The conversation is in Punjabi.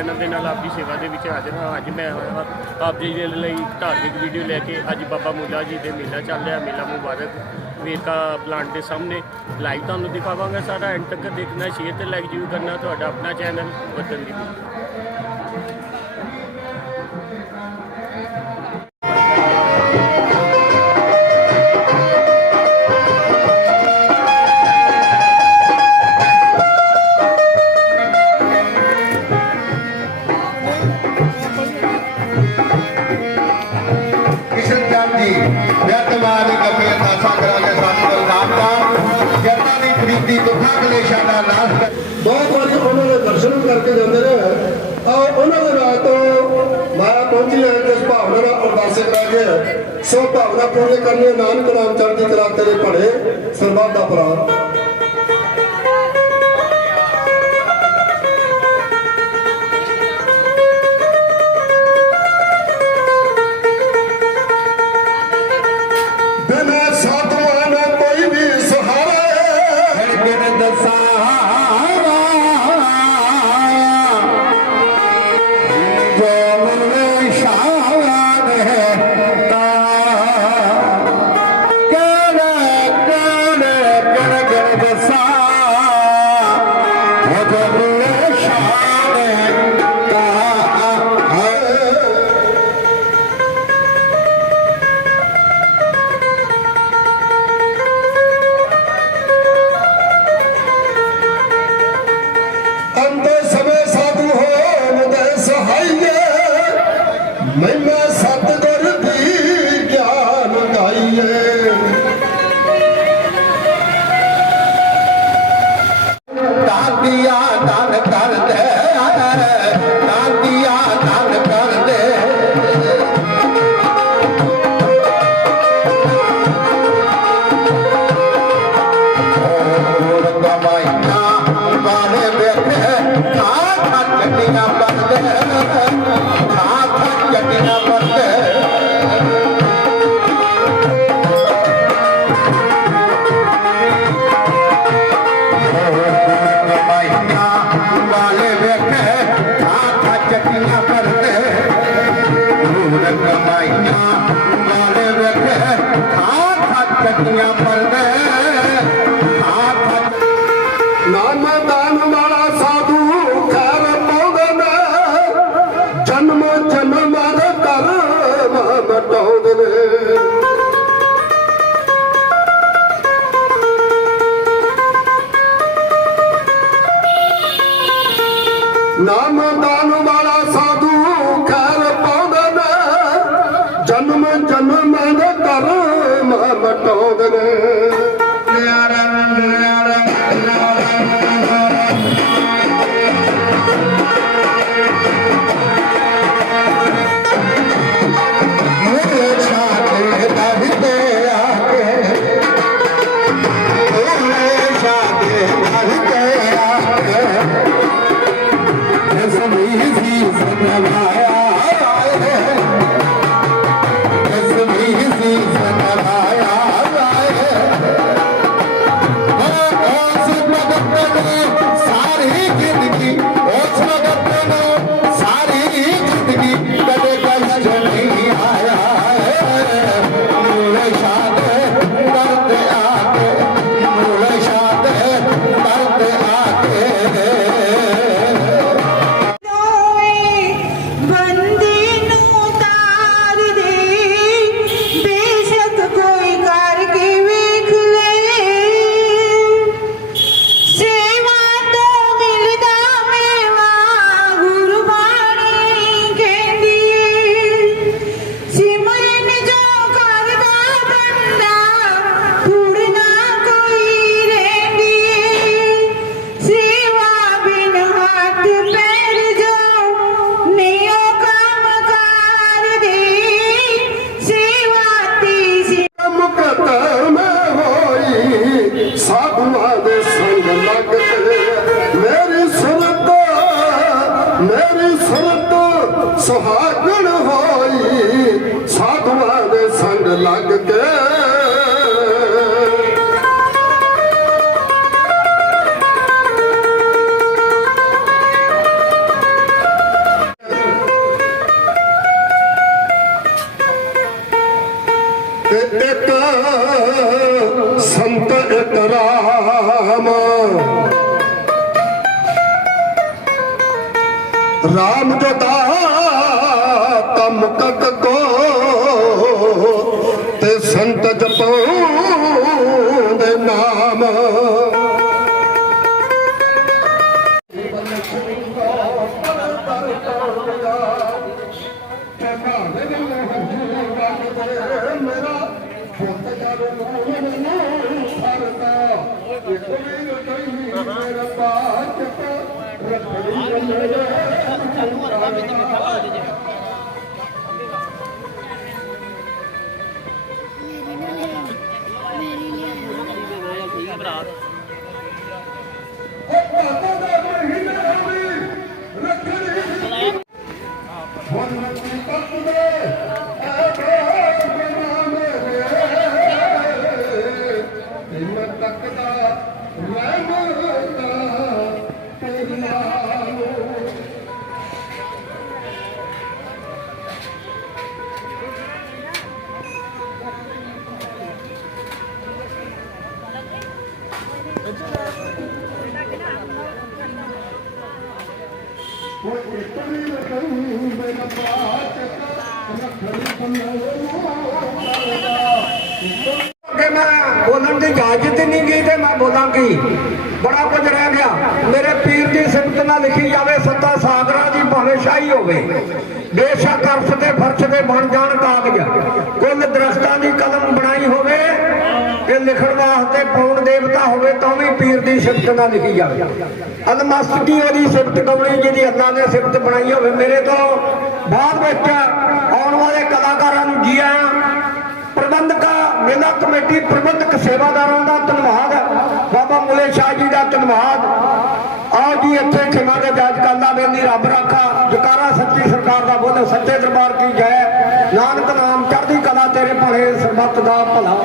ਚੈਨਲ ਦੇ ਨਾਲ ਆਪਦੀ ਸੇਵਾ ਦੇ ਵਿੱਚ ਹਾਜ਼ਰ ਹਾਂ। ਅੱਜ ਮੈਂ ਆਇਆ ਹਾਂ ਆਪ ਜੀ ਦੇ ਲਈ ਧਾਰਮਿਕ ਵੀਡੀਓ ਲੈ ਕੇ। ਅੱਜ ਬਾਬਾ ਮੁੱਲਾ ਜੀ ਦੇ ਮੇਲਾ ਚੱਲ ਰਿਹਾ, ਮੇਲਾ ਮੁਬਾਰਕ। ਵੇਰਕਾ ਪਲਾਂਟ ਦੇ ਸਾਹਮਣੇ ਲਾਈਵ ਤੁਹਾਨੂੰ ਦਿਖਾਵਾਂਗਾ ਸਾਰਾ। ਐਂਡ ਤੱਕ ਦੇਖਣਾ ਸ਼ੇਅਰ ਤੇ ਲਾਈਕ ਜ਼ਰੂਰ ਕਰਨਾ। ਤੁਹਾਡਾ ਆਪਣਾ ਚੈਨਲ ਵਤਨ ਦੀ ਵਿਅਤਮਾਨ ਕਪੀਰ ਨਾਸਾ ਕਰਾਂਗੇ ਸਾਥੀ ਨਾਮ ਦਾ ਜਨਤਾ ਦੀ ਪ੍ਰੀਤੀ ਦੁੱਖਾਂ ਕਲੇਸ਼ਾਂ ਦਾ ਨਾਸ਼ ਕਰ ਬਹੁਤ ਵਾਰੀ ਉਹਨਾਂ ਦੇ ਦਰਸ਼ਨ ਕਰਕੇ ਜਾਂਦੇ ਨੇ। ਆ ਉਹਨਾਂ ਦੇ ਨਾਲ ਤੋਂ ਮਾਇਆ ਪਹੁੰਚੀ ਹੈ ਜਿਸ ਭਾਵਨਾ ਨਾਲ ਅਰਦਾਸ ਕਰਾ ਕੇ ਸੋ ਭਾਵਨਾ ਪੂਰੀ ਕਰਨੀ ਹੈ, ਨਾਨਕ ਨਾਮ ਚੜ੍ਹਦੀ ਕਲਾ ਤੇਰੇ ਭੜੇ ਸਰਬੱਤ ਦਾ ਭਰਾ ਮਹਿਮਾ ਸਤਿਗੁਰ ਦੀ ਗਿਆਨ ਗਾਈਏ। ਦਾਤੀਆ ਦਾਨ ਕਰਦੇ ਦਾਤੀਆ ਦਾਨ ਕਰਦੇ। ਹੋਰ ਕਮਾਈਆਂ ਵਾਲੇ ਬੈਠੇ ਖਾ ਖਾ ਚੱਟੀਆਂ ਨਾਮ ਦਾਨ ਵਾਲਾ ਸਾਧੂ ਖੈਰ ਪਾਉਂਦੇ ਨੇ ਜਨਮ ਜਨਮ ਦੇ ਕਰਮ ਮਟਾਉਂਦੇ ਨੇ ਨਿਆਰਾ ਸੰਤ ਇੱਕ ਰਾਮ। ਜਤਾ ਤਮ ਤੇ ਸੰਤ ਜਪੋ ਮੇਰਾ ਬਾਤ ਰੱਖੜੀ ਮੇਰੇ ਮੇਰੀ ਕਿ ਮੈਂ ਬੋਲਣ ਦੀ ਇਜਾਜ਼ਤ ਹੀ ਨਹੀਂ ਗਈ ਤੇ ਮੈਂ ਬੋਲਾਂਗੀ ਬੜਾ ਕੁਝ ਰਹਿ ਗਿਆ। ਮੇਰੇ ਪੀਰ ਦੀ ਸਿਫਤ ਨਾਲ ਲਿਖੀ ਜਾਵੇ। ਸੱਤਾ ਹੋਵੇ। ਬੇਸ਼ੱਕ ਅਰਸ਼ ਦੇ ਫਰਸ਼ ਦੇ ਬਣ ਜਾਣ ਕਾਗਜ਼। ਕੁੱਲ ਦਰਖਤਾਂ ਦੀ ਕਲਮ ਬਣਾਈ ਹੋਵੇ ਕਿ ਲਿਖਣ ਵਾਸਤੇ ਪੌਣ ਦੇਵਤਾ ਹੋਵੇ ਤਾਂ ਵੀ ਪੀਰ ਦੀ ਸਿਫਤ ਨਾਲ ਲਿਖੀ ਜਾਵੇ। ਅਲਮਸਤ ਉਹਦੀ ਸਿਫਤ ਕੌਣੀ ਜਿਹਦੀ ਅੱਲਾ ਨੇ ਸਿਫਤ ਬਣਾਈ ਹੋਵੇ। ਮੇਰੇ ਤੋਂ ਬਾਅਦ ਵਿੱਚ ਆਉਣ ਵਾਲੇ ਕਲਾਕਾਰਾਂ ਨੂੰ ਜੀਆ ਆਇਆਂ ਮੇਲਾ ਕਮੇਟੀ ਪ੍ਰਬੰਧਕ ਸੇਵਾਦਾਰਾਂ ਦਾ ਧੰਨਵਾਦ। ਬਾਬਾ ਮੁਲੇ ਸ਼ਾਹ ਜੀ ਦਾ ਧੰਨਵਾਦ। ਆਓ ਜੀ ਇੱਥੇ ਖਿਮਾ ਦੇ ਜਾਜ ਕਰਦਾ ਬੇਨੀ ਰੱਬ ਰਾਖਾ, ਜਕਾਰਾ ਸੱਚੀ ਸਰਕਾਰ ਦਾ ਬੋਲੇ, ਸੱਚੇ ਦਰਬਾਰ ਕੀ ਜੈ। ਨਾਨਕ ਨਾਮ ਚੜ੍ਹਦੀ ਕਲਾ ਤੇਰੇ ਭਲੇ ਸਰਬੱਤ ਦਾ ਭਲਾ।